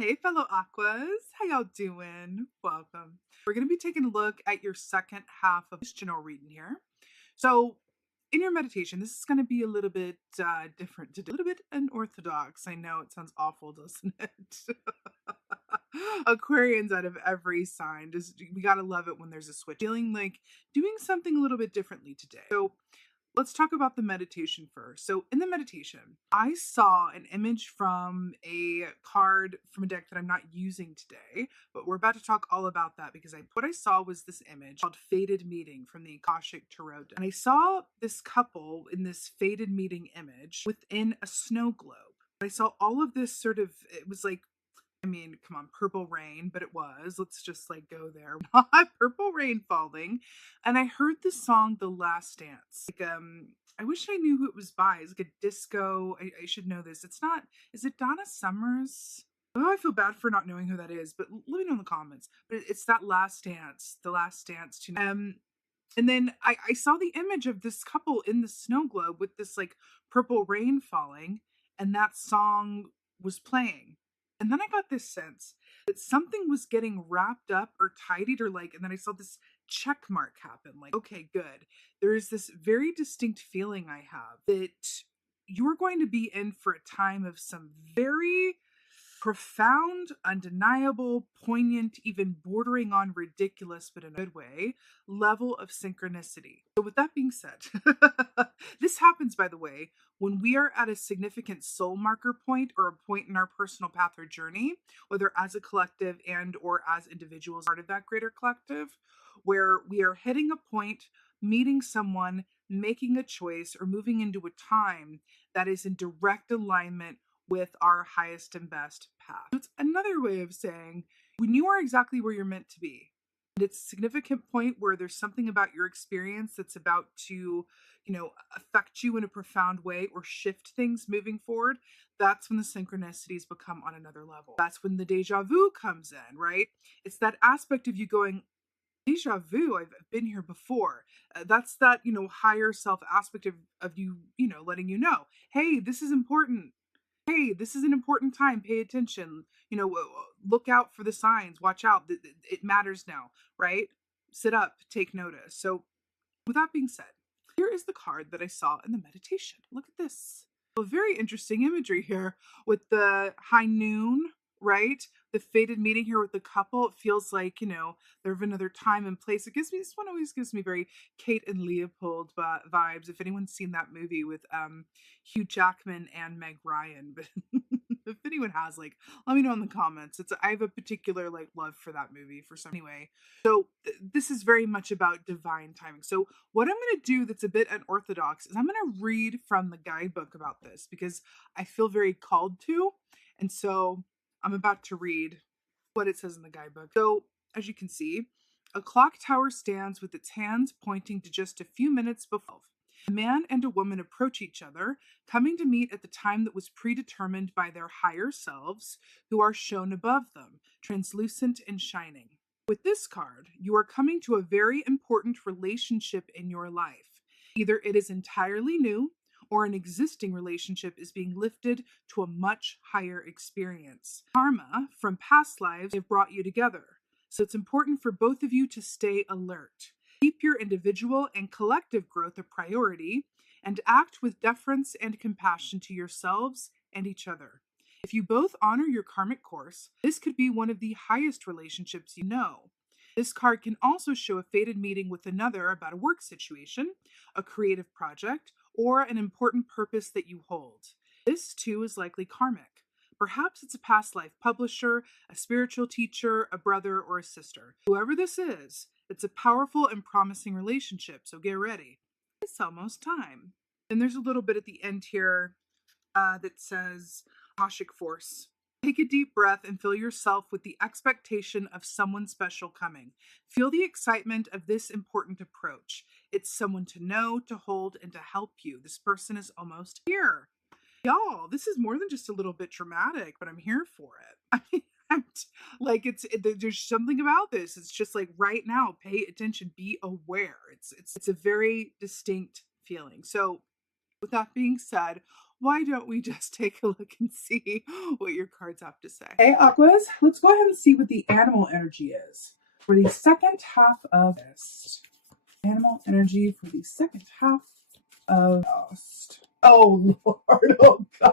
Hey, fellow Aquas. How y'all doing? Welcome. We're going to be taking a look at your second half of this general reading here. So, in your meditation, this is going to be a little bit different today, a little bit unorthodox. I know it sounds awful, doesn't it? Aquarians out of every sign. Just we gotta love it when there's a switch. Feeling like doing something a little bit differently today. So let's talk about the meditation first. So in the meditation, I saw an image from a card from a deck that I'm not using today, but we're about to talk all about that because what I saw was this image called Fated Meeting from the Akashic Tarot deck. And I saw this couple in this Fated Meeting image within a snow globe. I saw all of this sort of, it was like, I mean, come on, purple rain, but it was. Let's just like go there. Purple rain falling. And I heard the song The Last Dance. I wish I knew who it was by. It's like a disco. I should know this. It's not, is it Donna Summers? Oh, I feel bad for not knowing who that is, but let me know in the comments. But it's that Last Dance, The Last Dance. And then I saw the image of this couple in the snow globe with this like purple rain falling, and that song was playing. And then I got this sense that something was getting wrapped up or tidied or like, and then I saw this check mark happen. Like, okay, good. There is this very distinct feeling I have that you're going to be in for a time of some very profound, undeniable, poignant, even bordering on ridiculous, but in a good way, level of synchronicity. So with that being said, this happens, by the way, when we are at a significant soul marker point or a point in our personal path or journey, whether as a collective and or as individuals, part of that greater collective, where we are hitting a point, meeting someone, making a choice, or moving into a time that is in direct alignment with our highest and best path. It's another way of saying when you are exactly where you're meant to be. And it's a significant point where there's something about your experience that's about to, affect you in a profound way or shift things moving forward. That's when the synchronicities become on another level. That's when the deja vu comes in, right? It's that aspect of you going, deja vu, I've been here before. That's that, higher self aspect of you, letting you know, hey, this is important. Hey, this is an important time. Pay attention. Look out for the signs. Watch out. It matters now, right? Sit up, take notice. So, with that being said, here is the card that I saw in the meditation. Look at this. A very interesting imagery here with the high noon, right? The fated meeting here with the couple. It feels like, they're of another time and place. This one always gives me very Kate and Leopold vibes. If anyone's seen that movie with Hugh Jackman and Meg Ryan, but if anyone has, like, let me know in the comments. I have a particular like love for that movie for some anyway. So this is very much about divine timing. So what I'm going to do that's a bit unorthodox is I'm going to read from the guidebook about this because I feel very called to. And so I'm about to read what it says in the guidebook. So, as you can see, a clock tower stands with its hands pointing to just a few minutes before. A man and a woman approach each other, coming to meet at the time that was predetermined by their higher selves, who are shown above them, translucent and shining. With this card, you are coming to a very important relationship in your life. Either it is entirely new, or an existing relationship is being lifted to a much higher experience. Karma from past lives have brought you together, so it's important for both of you to stay alert. Keep your individual and collective growth a priority, and act with deference and compassion to yourselves and each other. If you both honor your karmic course, this could be one of the highest relationships you know. This card can also show a fated meeting with another about a work situation, a creative project, or an important purpose that you hold. This too is likely karmic. Perhaps it's a past life publisher, a spiritual teacher, a brother, or a sister. Whoever this is, it's a powerful and promising relationship, so get ready. It's almost time. And there's a little bit at the end here that says Akashic Force. Take a deep breath and fill yourself with the expectation of someone special coming. Feel the excitement of this important approach. It's someone to know, to hold, and to help you. This person is almost here. Y'all, this is more than just a little bit dramatic, but I'm here for it. I mean, there's something about this. It's just like right now, pay attention, be aware. It's a very distinct feeling. So with that being said, why don't we just take a look and see what your cards have to say? Hey, Aquas, let's go ahead and see what the animal energy is for the second half of this. Animal energy for the second half of August. Oh, Lord, oh, God.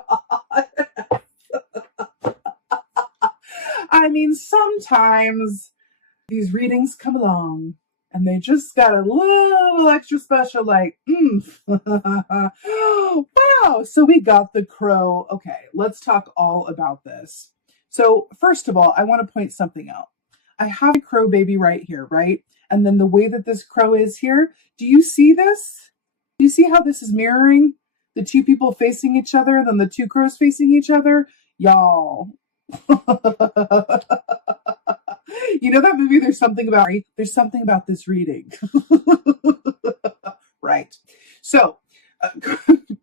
I mean, sometimes these readings come along and they just got a little extra special, like, wow, so we got the crow. Okay, let's talk all about this. So first of all, I want to point something out. I have a crow baby right here, right? And then the way that this crow is here, do you see this? Do you see how this is mirroring the two people facing each other, then the two crows facing each other? Y'all. You know that movie, There's Something About This Reading. Right. So,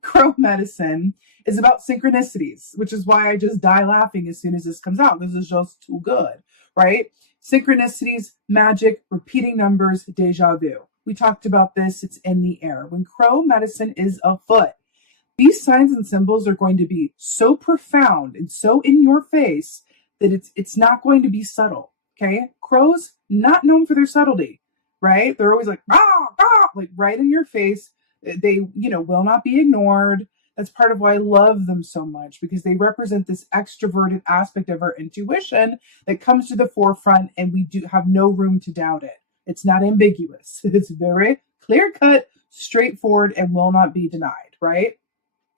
crow medicine is about synchronicities, which is why I just die laughing as soon as this comes out, because it's just too good, right? Synchronicities, magic, repeating numbers, deja vu. We talked about this. It's in the air. When crow medicine is afoot, these signs and symbols are going to be so profound and so in your face that it's not going to be subtle. Okay, crows not known for their subtlety, right? They're always like, ah, ah, like right in your face. They, will not be ignored. That's part of why I love them so much, because they represent this extroverted aspect of our intuition that comes to the forefront, and we do have no room to doubt it. It's not ambiguous. It's very clear cut, straightforward, and will not be denied, right?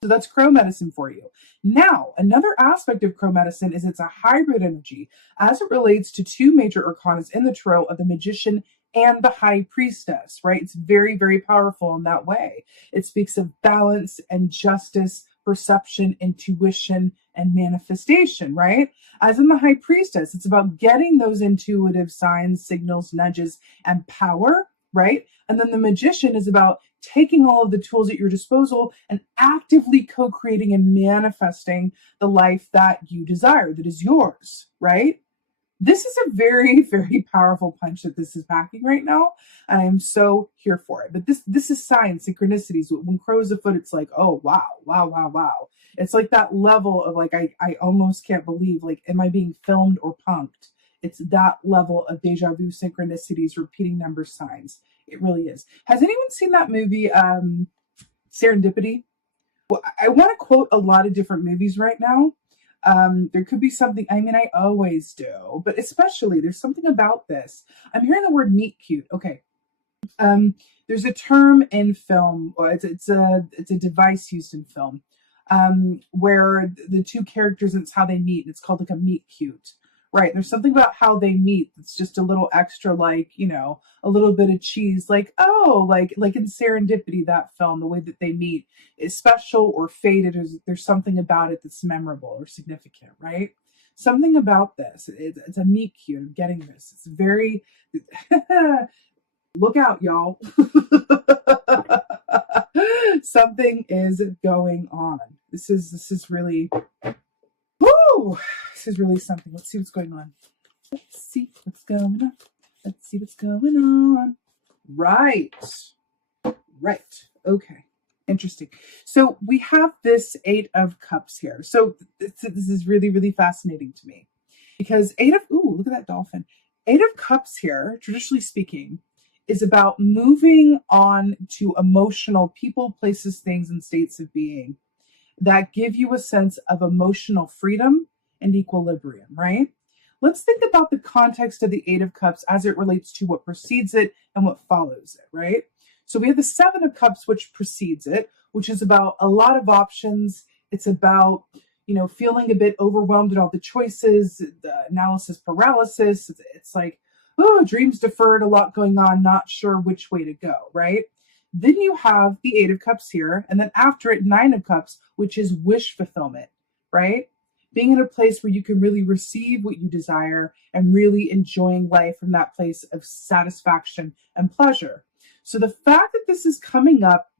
So that's crow medicine for you. Now, another aspect of crow medicine is it's a hybrid energy as it relates to two major arcanas in the tarot of the magician and the high priestess, right? It's very, very powerful in that way. It speaks of balance and justice, perception, intuition, and manifestation, right? As in the high priestess, it's about getting those intuitive signs, signals, nudges, and power, right? And then the magician is about taking all of the tools at your disposal and actively co-creating and manifesting the life that you desire, that is yours, right? This is a very, very powerful punch that this is packing right now, and I'm so here for it. But this is signs, synchronicities. When crow's afoot, it's like, oh, wow, wow, wow, wow. It's like that level of like, I almost can't believe, like, am I being filmed or punked? It's that level of deja vu, synchronicities, repeating numbers, signs. It really is. Has anyone seen that movie, Serendipity? Well, I want to quote a lot of different movies right now. There could be something, I mean, I always do, but especially there's something about this. I'm hearing the word meet cute. Okay. There's a term in film, or it's a device used in film, where the two characters, and it's how they meet. And it's called like a meet cute. Right. There's something about how they meet that's just a little extra, like, a little bit of cheese, like, oh, like in Serendipity, that film, the way that they meet is special or fated. There's something about it that's memorable or significant, right? Something about this. It's a meet cute. I'm getting this. It's very, look out, y'all. Something is going on. This is really, whoo! This is really something. Let's see what's going on. Let's see what's going on. Let's see what's going on. Right. Okay. Interesting. So we have this 8 of Cups here. So this is really, really fascinating to me, because look at that dolphin. 8 of Cups here, traditionally speaking, is about moving on to emotional people, places, things, and states of being that give you a sense of emotional freedom and equilibrium, right? Let's think about the context of the 8 of Cups as it relates to what precedes it and what follows it, right? So we have the 7 of Cups, which precedes it, which is about a lot of options. It's about, feeling a bit overwhelmed at all the choices, the analysis paralysis. It's like, oh, dreams deferred, a lot going on, not sure which way to go, right? Then you have the 8 of Cups here, and then after it, 9 of Cups, which is wish fulfillment, right? Being in a place where you can really receive what you desire and really enjoying life from that place of satisfaction and pleasure. So the fact that this is coming up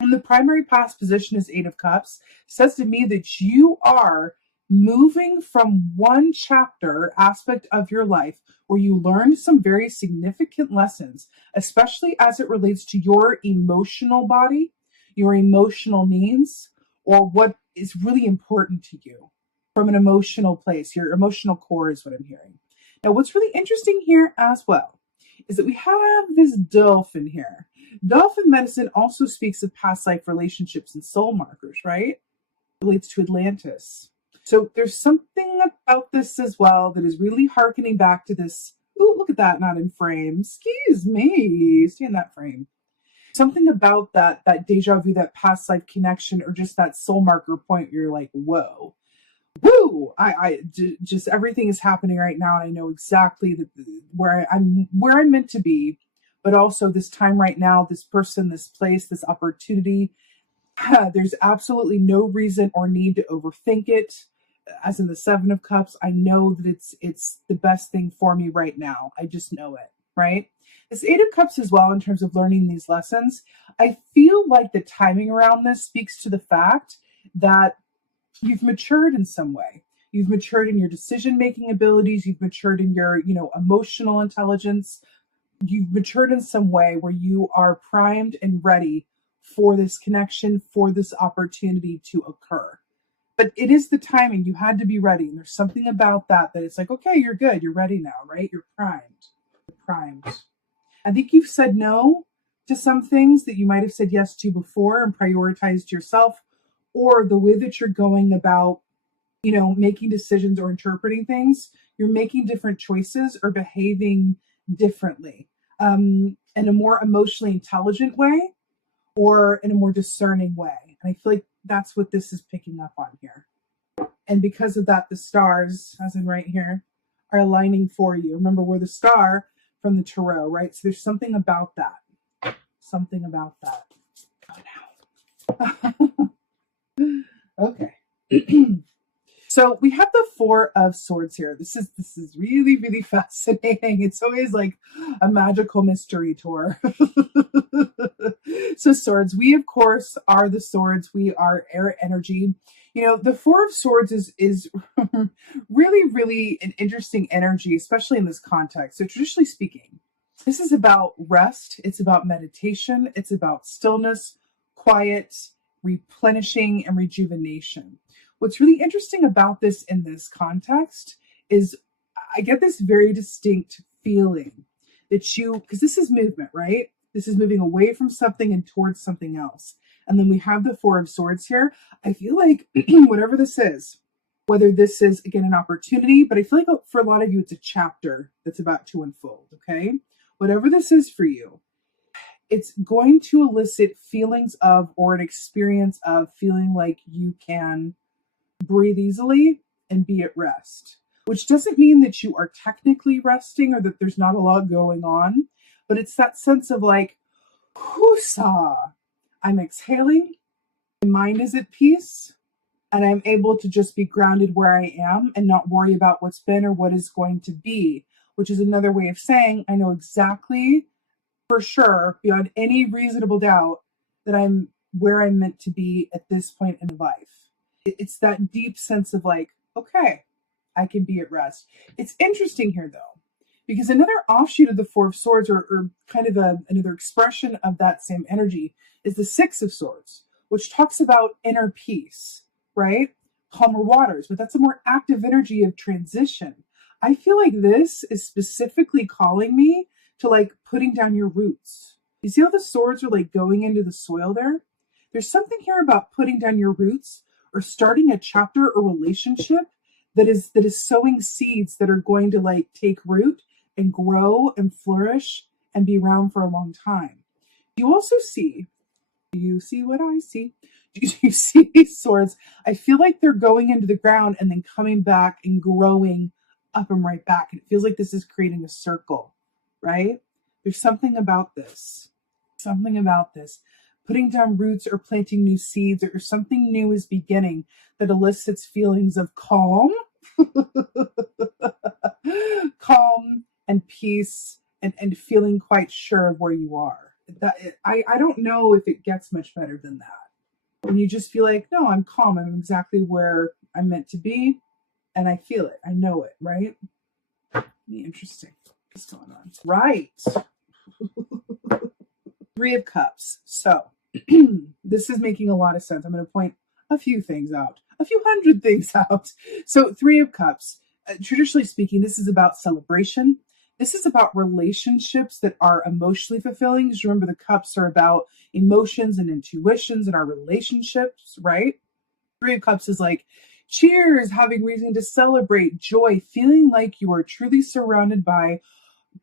in the primary past position as 8 of Cups says to me that you are moving from one chapter aspect of your life where you learned some very significant lessons, especially as it relates to your emotional body, your emotional needs, or what is really important to you from an emotional place. Your emotional core is what I'm hearing. Now, what's really interesting here as well is that we have this dolphin here. Dolphin medicine also speaks of past life relationships and soul markers, right? Relates to Atlantis. So there's something about this as well that is really hearkening back to this. Oh, look at that, not in frame. Excuse me, stay in that frame. Something about that deja vu, that past life connection, or just that soul marker point where you're like, whoa, woo! Just everything is happening right now, and I know exactly where I'm meant to be, but also this time right now, this person, this place, this opportunity. There's absolutely no reason or need to overthink it. As in the Seven of Cups, I know that it's the best thing for me right now. I just know it, right? This Eight of Cups as well, in terms of learning these lessons, I feel like the timing around this speaks to the fact that you've matured in some way. You've matured in your decision-making abilities. You've matured in your, emotional intelligence. You've matured in some way where you are primed and ready for this connection, for this opportunity to occur. But it is the timing. You had to be ready. And there's something about that it's like, okay, you're good. You're ready now, right? You're primed. You're primed. I think you've said no to some things that you might have said yes to before and prioritized yourself, or the way that you're going about, making decisions or interpreting things. You're making different choices or behaving differently, in a more emotionally intelligent way or in a more discerning way. And I feel like that's what this is picking up on here. And because of that, the stars, as in right here, are aligning for you. Remember, we're the star from the tarot, right? So there's something about that. Something about that. Oh, no. Okay. So we have the Four of Swords here. This is really, really fascinating. It's always like a magical mystery tour. So swords, we of course are the swords. We are air energy. The Four of Swords is really, really an interesting energy, especially in this context. So traditionally speaking, this is about rest. It's about meditation. It's about stillness, quiet, replenishing, and rejuvenation. What's really interesting about this in this context is I get this very distinct feeling that because this is movement, right? This is moving away from something and towards something else. And then we have the Four of Swords here. I feel like whatever this is, whether this is, again, an opportunity, but I feel like for a lot of you, it's a chapter that's about to unfold, okay? Whatever this is for you, it's going to elicit feelings of, or an experience of feeling like you can breathe easily and be at rest, which doesn't mean that you are technically resting or that there's not a lot going on, but it's that sense of like, whoosah, I'm exhaling, my mind is at peace, and I'm able to just be grounded where I am and not worry about what's been or what is going to be, which is another way of saying I know exactly for sure, beyond any reasonable doubt, that I'm where I'm meant to be at this point in life. It's that deep sense of like, okay, I can be at rest. It's interesting here though, because another offshoot of the Four of Swords, or kind of another expression of that same energy, is the Six of Swords, which talks about inner peace, right? Calmer waters, but that's a more active energy of transition. I feel like this is specifically calling me to like putting down your roots. You see how the swords are like going into the soil there? There's something here about putting down your roots or starting a chapter or relationship that is sowing seeds that are going to like take root and grow and flourish and be around for a long time. Do you see what I see? Do you see these swords? I feel like they're going into the ground and then coming back and growing up and right back. And it feels like this is creating a circle, right? There's something about this. Putting down roots or planting new seeds or something new is beginning that elicits feelings of calm, calm and peace and feeling quite sure of where you are. I don't know if it gets much better than that. When you just feel like, no, I'm calm. I'm exactly where I'm meant to be. And I feel it. I know it, right? Interesting. What's going on? Right. Three of Cups. So this is making a lot of sense. I'm going to point a few things out, a few hundred things out. So Three of Cups, traditionally speaking, this is about celebration. This is about relationships that are emotionally fulfilling. Because remember, the cups are about emotions and intuitions and our relationships, right? Three of Cups is like, cheers, having reason to celebrate, joy, feeling like you are truly surrounded by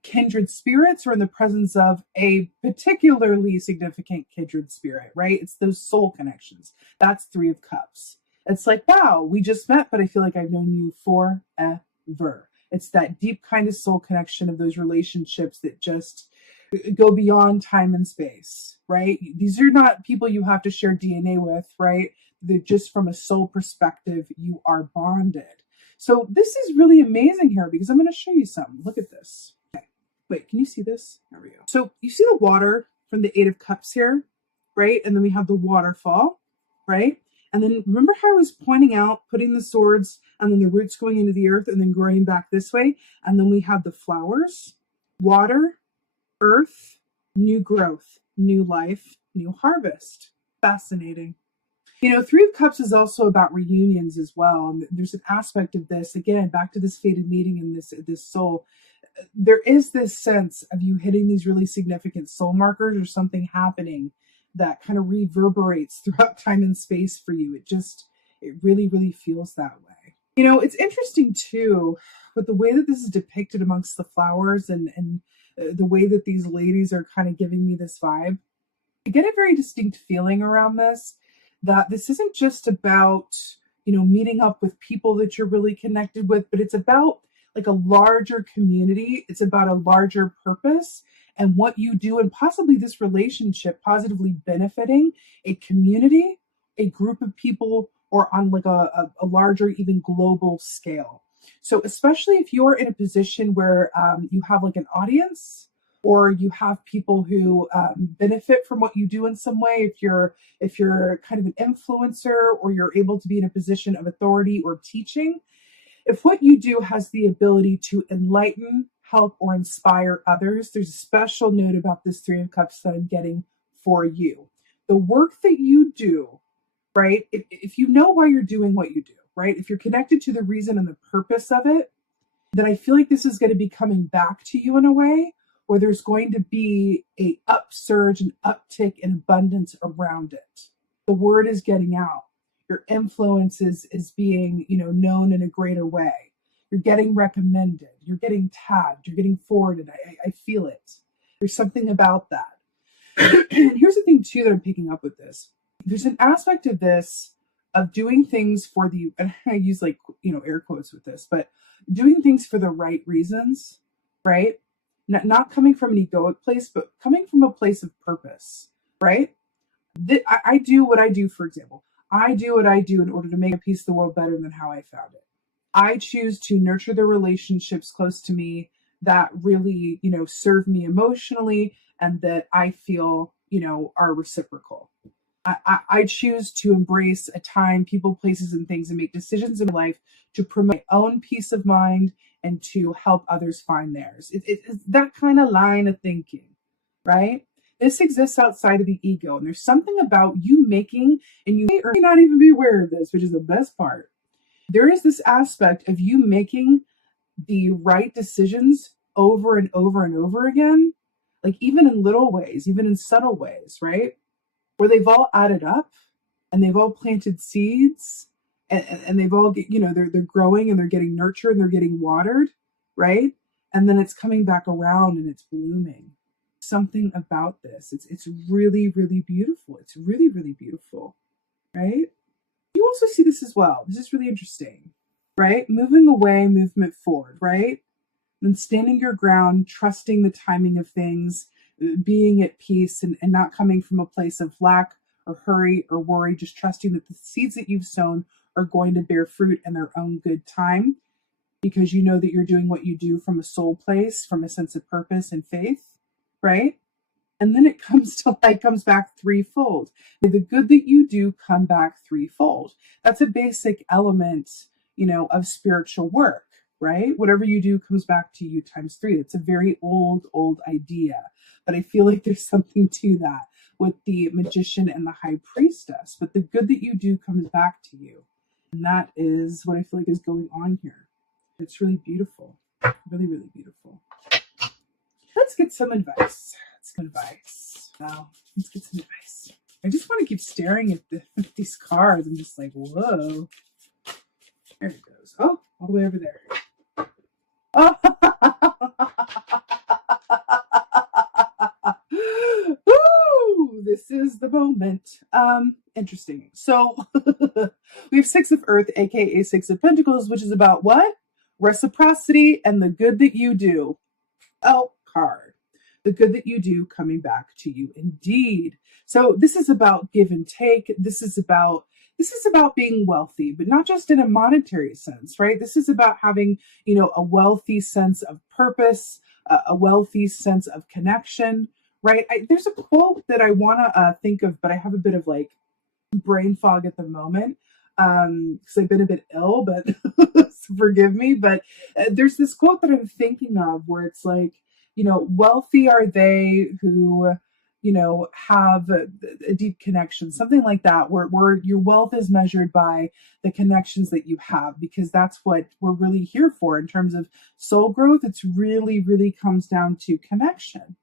kindred spirits or in the presence of a particularly significant kindred spirit, right? It's those soul connections. That's Three of Cups. It's like, wow, we just met, but I feel like I've known you forever. It's that deep kind of soul connection of those relationships that just go beyond time and space, right? These are not people you have to share DNA with, right? They're just from a soul perspective, you are bonded. So this is really amazing here because I'm going to show you something. Look at this. Wait, can you see this? There we go. So you see the water from the Eight of Cups here, right? And then we have the waterfall, right? And then remember how I was pointing out, putting the swords and then the roots going into the earth and then growing back this way. And then we have the flowers, water, earth, new growth, new life, new harvest. Fascinating. You know, Three of Cups is also about reunions as well. And there's an aspect of this, again, back to this fated meeting and this soul. There is this sense of you hitting these really significant soul markers or something happening that kind of reverberates throughout time and space for you. It really, really feels that way. You know, it's interesting too, with the way that this is depicted amongst the flowers and the way that these ladies are kind of giving me this vibe. I get a very distinct feeling around this, that this isn't just about, you know, meeting up with people that you're really connected with, but it's about like a larger community. It's about a larger purpose and what you do, and possibly this relationship positively benefiting a community, a group of people, or on like a larger, even global scale. So especially if you're in a position where you have like an audience, or you have people who benefit from what you do in some way, if you're kind of an influencer, or you're able to be in a position of authority or teaching, if what you do has the ability to enlighten, help, or inspire others, there's a special note about this Three of Cups that I'm getting for you. The work that you do, right? If you know why you're doing what you do, right? If you're connected to the reason and the purpose of it, then I feel like this is going to be coming back to you in a way where there's going to be a upsurge and uptick in abundance around it. The word is getting out. Your influence is being, you know, known in a greater way. You're getting recommended. You're getting tagged. You're getting forwarded. I feel it. There's something about that. And here's the thing too that I'm picking up with this. There's an aspect of this of doing things for the, and I use like, you know, air quotes with this, but doing things for the right reasons, right? Not coming from an egoic place, but coming from a place of purpose, right? I do what I do, for example. I do what I do in order to make a piece of the world better than how I found it. I choose to nurture the relationships close to me that really, you know, serve me emotionally and that I feel, you know, are reciprocal. I choose to embrace a time, people, places, and things and make decisions in my life to promote my own peace of mind and to help others find theirs. It's that kind of line of thinking, right? This exists outside of the ego. And there's something about you making, and you may or may not even be aware of this, which is the best part. There is this aspect of you making the right decisions over and over and over again, like even in little ways, even in subtle ways, right? Where they've all added up and they've all planted seeds and they've all, you know, they're growing and they're getting nurtured and they're getting watered, right? And then it's coming back around and it's blooming. Something about this. It's really, really beautiful. It's really, really beautiful, right? You also see this as well. This is really interesting, right? Moving away, movement forward, right? And standing your ground, trusting the timing of things, being at peace and not coming from a place of lack or hurry or worry, just trusting that the seeds that you've sown are going to bear fruit in their own good time because you know that you're doing what you do from a soul place, from a sense of purpose and faith, right? And then it comes back threefold. The good that you do come back threefold. That's a basic element, you know, of spiritual work, right? Whatever you do comes back to you times three. It's a very old idea, but I feel like there's something to that. with the Magician and the High Priestess. But the good that you do comes back to you. And that is what I feel like is going on here. It's really beautiful. Really, really beautiful. Let's get some advice. Wow, let's get some advice. I just want to keep staring at these cards. I'm just like, whoa. There it goes. Oh, all the way over there. Oh. Woo! This is the moment. Interesting. So we have Six of Earth, aka Six of Pentacles, which is about what? Reciprocity and the good that you do. Oh, card. The good that you do coming back to you indeed. So this is about give and take. This is about being wealthy, but not just in a monetary sense, right? This is about having, a wealthy sense of purpose, a wealthy sense of connection, right? There's a quote that I want to think of, but I have a bit of like brain fog at the moment because I've been a bit ill, but forgive me. But there's this quote that I'm thinking of where it's like, wealthy are they who, have a deep connection, something like that, where your wealth is measured by the connections that you have, because that's what we're really here for in terms of soul growth. It's really, really comes down to connection,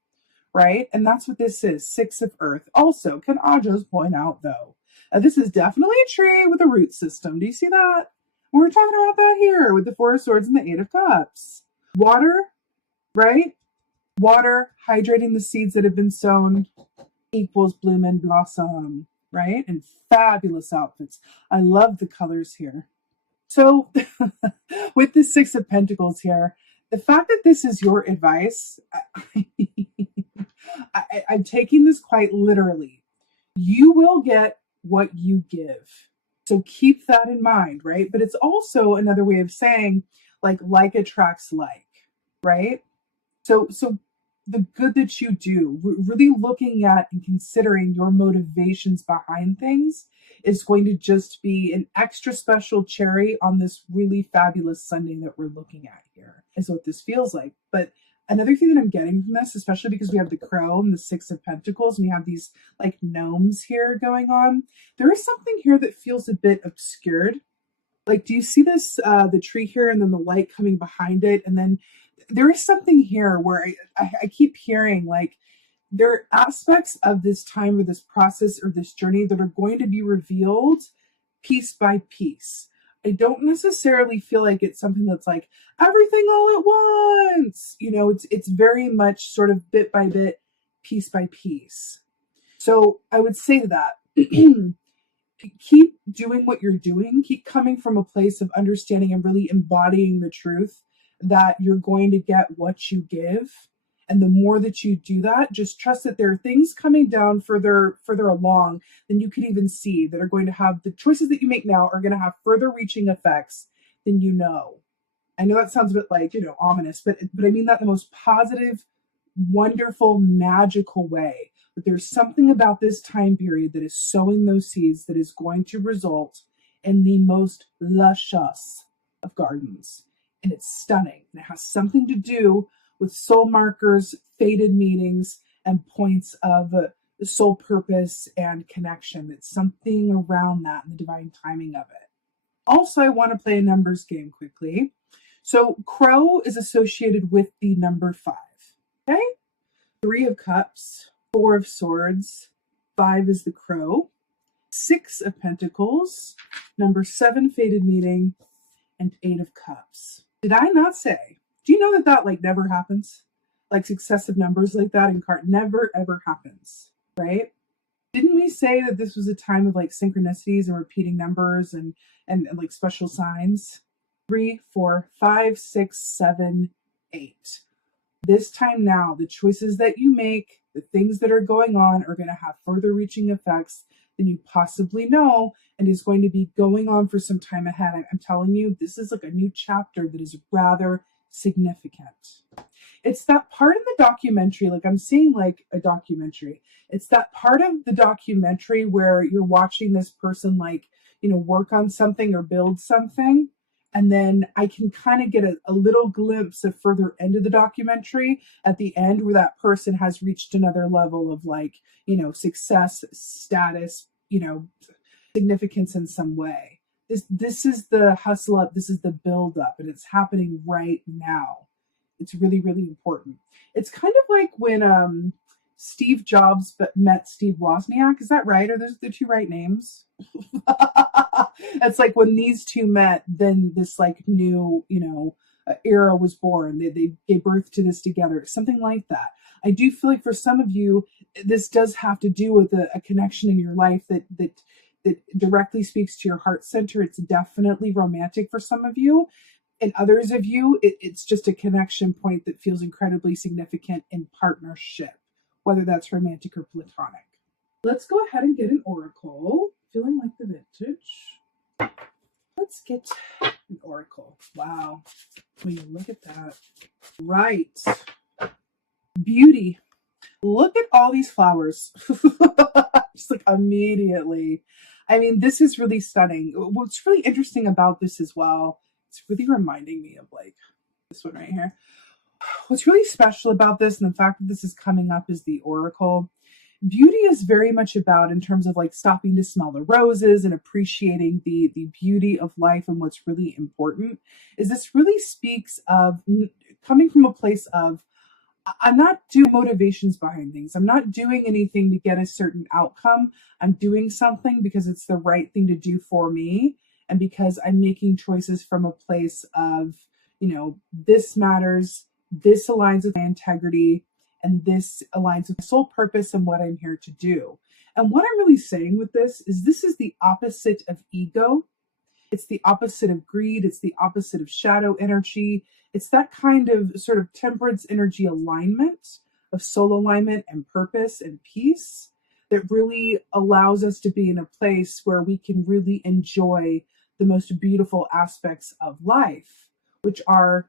right? And that's what this is, Six of Earth. Also, can I just point out, though, this is definitely a tree with a root system. Do you see that? We're talking about that here with the Four of Swords and the Eight of Cups. Water, right? Water, hydrating the seeds that have been sown, equals bloom and blossom, right? And fabulous outfits. I love the colors here. So with the Six of Pentacles here, the fact that this is your advice, I'm taking this quite literally. You will get what you give. So keep that in mind, right? But it's also another way of saying like attracts like, right? So the good that you do, really looking at and considering your motivations behind things is going to just be an extra special cherry on this really fabulous Sunday that we're looking at here, is what this feels like. But another thing that I'm getting from this, especially because we have the Crow and the Six of Pentacles, and we have these like gnomes here going on, there is something here that feels a bit obscured. Like, do you see this, the tree here and then the light coming behind it? And then there is something here where I keep hearing like there are aspects of this time or this process or this journey that are going to be revealed piece by piece. I don't necessarily feel like it's something that's like everything all at once. It's very much sort of bit by bit, piece by piece. So I would say that keep doing what you're doing. Keep coming from a place of understanding and really embodying the truth that you're going to get what you give. And the more that you do that, just trust that there are things coming down further along than you can even see that are going to have the choices that you make now are going to have further reaching effects than you know. I know that sounds a bit like, ominous, but I mean that in the most positive, wonderful, magical way. But there's something about this time period that is sowing those seeds that is going to result in the most luscious of gardens. And it's stunning. And it has something to do with soul markers, fated meanings, and points of soul purpose and connection. It's something around that and the divine timing of it. Also, I want to play a numbers game quickly. So Crow is associated with the number 5. Okay? 3 of Cups, 4 of Swords, 5 is the Crow, 6 of Pentacles, number 7 fated meaning, and 8 of Cups. Did I not say? Do you know that like never happens? Like successive numbers like that in card never ever happens, right? Didn't we say that this was a time of like synchronicities and repeating numbers and like special signs? 3, 4, 5, 6, 7, 8. This time now, the choices that you make, the things that are going on are going to have further reaching effects than you possibly know, and is going to be going on for some time ahead. I'm telling you, this is like a new chapter that is rather significant. It's that part of the documentary, like I'm seeing like a documentary. It's that part of the documentary where you're watching this person like, work on something or build something, And then I can kind of get a little glimpse of further into the documentary at the end where that person has reached another level of like, success, status, significance in some way. This is the hustle up, this is the build up, and it's happening right now. It's really, really important. It's kind of like when Steve Jobs met Steve Wozniak. Is that right? Are those the two right names? It's like when these two met, then this like new, era was born. They gave birth to this together, something like that. I do feel like for some of you, this does have to do with a connection in your life that directly speaks to your heart center. It's definitely romantic for some of you. And others of you, it's just a connection point that feels incredibly significant in partnership, whether that's romantic or platonic. Let's go ahead and get an oracle. Feeling like the vintage. Let's get an oracle. Wow. Will you look at that? Right. Beauty. Look at all these flowers. Just like immediately. I mean, this is really stunning. What's really interesting about this as well, it's really reminding me of like this one right here. What's really special about this and the fact that this is coming up is the oracle. Beauty is very much about, in terms of like stopping to smell the roses and appreciating the beauty of life and what's really important, is this really speaks of coming from a place of, I'm not doing motivations behind things. I'm not doing anything to get a certain outcome. I'm doing something because it's the right thing to do for me. And because I'm making choices from a place of, this matters, this aligns with my integrity, and this aligns with my soul purpose and what I'm here to do. And what I'm really saying with this is the opposite of ego. It's the opposite of greed. It's the opposite of shadow energy. It's that kind of sort of temperance energy alignment of soul alignment and purpose and peace that really allows us to be in a place where we can really enjoy the most beautiful aspects of life, which are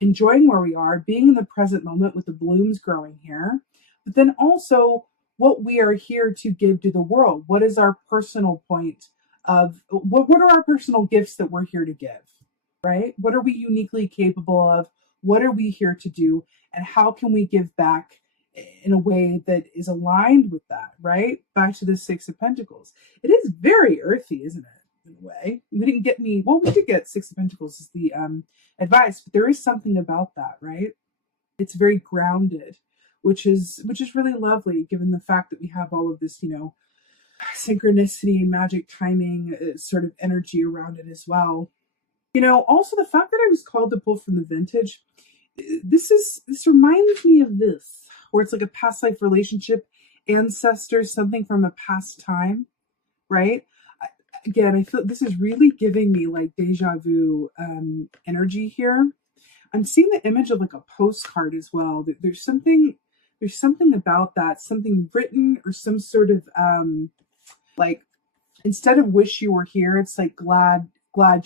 enjoying where we are, being in the present moment with the blooms growing here, but then also what we are here to give to the world. What is our personal point of, what are our personal gifts that we're here to give, right? What are we uniquely capable of? What are we here to do? And how can we give back in a way that is aligned with that, right? Back to the Six of Pentacles. It is very earthy, isn't it? In a way, we didn't get we did get Six of Pentacles as the advice, but there is something about that, right? It's very grounded, which is really lovely, given the fact that we have all of this, synchronicity, magic timing, sort of energy around it as well. Also the fact that I was called to pull from the vintage, this reminds me of this, where it's like a past life relationship, ancestors, something from a past time, right? Again, I feel this is really giving me like deja vu energy here. I'm seeing the image of like a postcard as well. There's something about that, something written or some sort of like, instead of wish you were here, it's like glad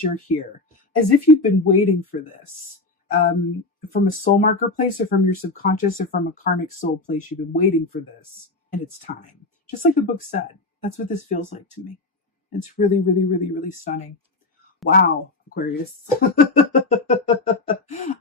you're here, as if you've been waiting for this, from a soul marker place or from your subconscious or from a karmic soul place. You've been waiting for this and it's time, just like the book said. That's what this feels like to me. It's really, really, really, really stunning. Wow, Aquarius.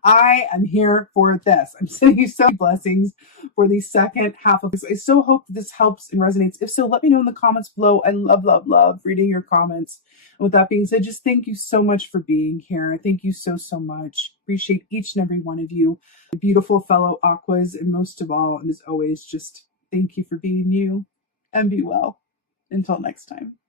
I am here for this. I'm sending you so many blessings for the second half of this. I so hope this helps and resonates. If so, let me know in the comments below. I love, love, love reading your comments. And with that being said, just thank you so much for being here. Thank you so, so much. Appreciate each and every one of you, beautiful fellow Aquas. And most of all, and as always, just thank you for being you, and be well. Until next time.